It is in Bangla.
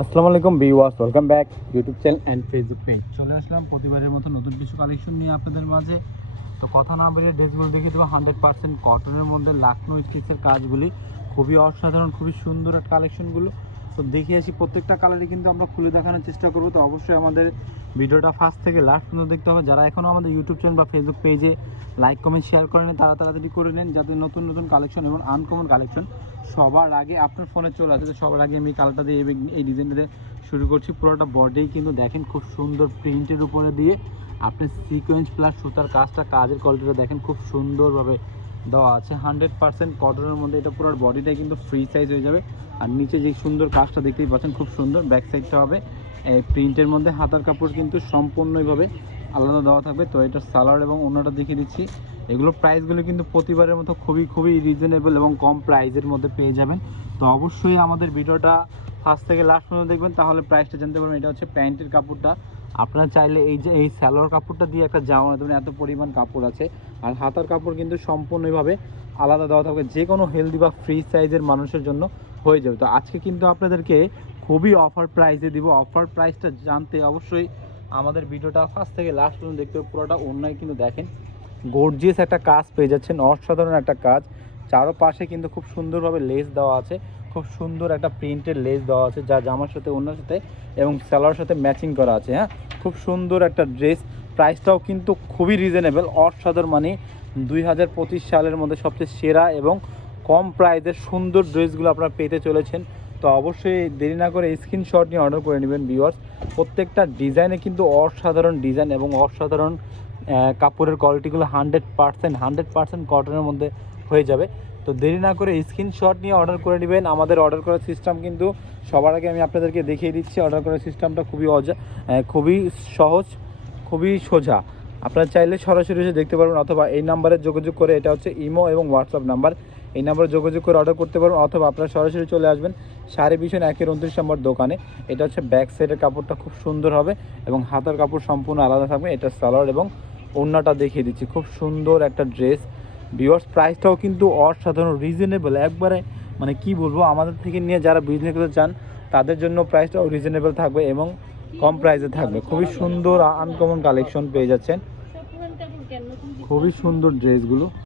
আসসালামু আলাইকুম viewers, welcome back YouTube channel and Facebook page. চলে আসলাম প্রতিবারের মতো নতুন কিছু কালেকশন নিয়ে আপনাদের মাঝে। তো কথা না বেরিয়ে ড্রেসগুলো দেখিয়ে দেবো 100% কটনের মধ্যে লাখনৌ স্টিচের কাজগুলি খুবই অসাধারণ, খুবই সুন্দর একটা কালেকশনগুলো। তো দেখে আসি, প্রত্যেকটা কালারই কিন্তু আমরা খুলে দেখানোর চেষ্টা করবো। তো অবশ্যই আমাদের ভিডিওটা ফার্স্ট থেকে লাস্ট পর্যন্ত দেখতে হবে। যারা এখনও আমাদের ইউটিউব চ্যানেল বা ফেসবুক পেজে লাইক কমেন্ট শেয়ার করে নেন, তারা তাড়াতাড়ি করে নেন, যাতে নতুন নতুন কালেকশন এবং আনকমন কালেকশন সবার আগে আপনার ফোনে চলে আসে। তো সবার আগে আমি কালারটা দিয়ে এই ডিজাইনটা দিয়ে শুরু করছি। পুরোটা বডি কিন্তু দেখেন খুব সুন্দর প্রিন্টের উপরে দিয়ে আপনি সিকোয়েন্স প্লাস সুতার কাজের কোয়ালিটিটা দেখেন খুব সুন্দরভাবে দেওয়া আছে। 100% কটনের মধ্যে এটা পুরো বডিটাই কিন্তু ফ্রি সাইজ হয়ে যাবে। আর নিচে যে সুন্দর কাজটা দেখতেই পাচ্ছেন, খুব সুন্দর ব্যাক সাইডটা হবে এই প্রিন্টের মধ্যে। হাতার কাপড় কিন্তু সম্পূর্ণভাবে আলাদা দেওয়া থাকবে। তো এটা সালোয়ার এবং অন্যটা দেখিয়ে দিচ্ছি। এগুলো প্রাইসগুলো কিন্তু প্রতিবারের মতো খুবই রিজনেবল এবং কম প্রাইসের মধ্যে পেয়ে যাবেন। তো অবশ্যই আমাদের ভিডিওটা ফার্স্ট থেকে লাস্ট পর্যন্ত দেখবেন, তাহলে প্রাইসটা জানতে পারবেন। এটা হচ্ছে প্যান্টের কাপড়টা। আপনারা চাইলে এই সালোয়ার কাপড়টা দিয়ে একটা জামা নিতে পারেন, এত পরিমাণ কাপড় আছে। আর হাতার কাপড় কিন্তু সম্পূর্ণভাবে আলাদা দেওয়া থাকবে, যে কোনো হেলদি বা ফ্রি সাইজের মানুষের জন্য হয়ে যাবে। তো আজকে কিন্তু আপনাদেরকে খুবই অফার প্রাইসে দিব। অফার প্রাইসটা জানতে অবশ্যই আমাদের ভিডিওটা ফার্স্ট থেকে লাস্ট পর্যন্ত দেখতে হবে। পুরোটা অন্যায় কিন্তু দেখেন গর্জিয়াস একটা কাজ পেয়ে যাচ্ছেন, অসাধারণ একটা কাজ। চারোপাশে কিন্তু খুব সুন্দরভাবে লেস দেওয়া আছে, খুব সুন্দর একটা প্রিন্টের লেস দেওয়া আছে, যা জামার সাথে অন্যের সাথে এবং সালোয়ারের সাথে ম্যাচিং করা আছে। হ্যাঁ, খুব সুন্দর একটা ড্রেস। প্রাইসটাও কিন্তু খুবই রিজনেবল, অসাধারণ। মানে 2025 সালের মধ্যে সবচেয়ে সেরা এবং কম প্রাইসের সুন্দর ড্রেসগুলো আপনারা পেতে চলেছেন। তো অবশ্যই দেরি না করে স্ক্রিনশট নিয়ে অর্ডার করে নেবেন ভিউয়ার্স। প্রত্যেকটা ডিজাইনে কিন্তু অসাধারণ ডিজাইন এবং অসাধারণ কাপড়ের কোয়ালিটিগুলো 100% কটনের মধ্যে হয়ে যাবে। তো দেরি না করে স্ক্রিনশট নিয়ে অর্ডার করে নেবেন। আমাদের অর্ডার করার সিস্টেম কিন্তু সবার আগে আমি আপনাদেরকে দেখিয়ে দিচ্ছি। অর্ডার করার সিস্টেমটা খুবই সহজ, খুবই সোজা। আপনারা চাইলে সরাসরি এসে দেখতে পারবেন, অথবা এই নাম্বারে যোগাযোগ করে, এটা হচ্ছে ইমো এবং হোয়াটসঅ্যাপ নাম্বার, এই নাম্বারে যোগাযোগ করে অর্ডার করতে পারবেন। অথবা আপনারা সরাসরি চলে আসবেন সারি ভীষণ 1-29 নম্বর দোকানে। এটা হচ্ছে ব্যাক সাইডের কাপড়টা খুব সুন্দর হবে এবং হাতার কাপড় সম্পূর্ণ আলাদা থাকবে। এটা সালোয়ার এবং ওড়নাটা দেখিয়ে দিচ্ছি, খুব সুন্দর একটা ড্রেস। ভিউয়ার্স, প্রাইসটাও কিন্তু অসাধারণ রিজনেবল, একবারে মানে কি বলবো, আমাদের থেকে নিয়ে যারা বিজনেস করতে চান তাদের জন্য প্রাইসটাও রিজনেবল থাকবে এবং কম প্রাইসে থাকবে। খুবই সুন্দর আনকমন কালেকশন পেয়ে যাচ্ছেন, খুবই সুন্দর ড্রেসগুলো।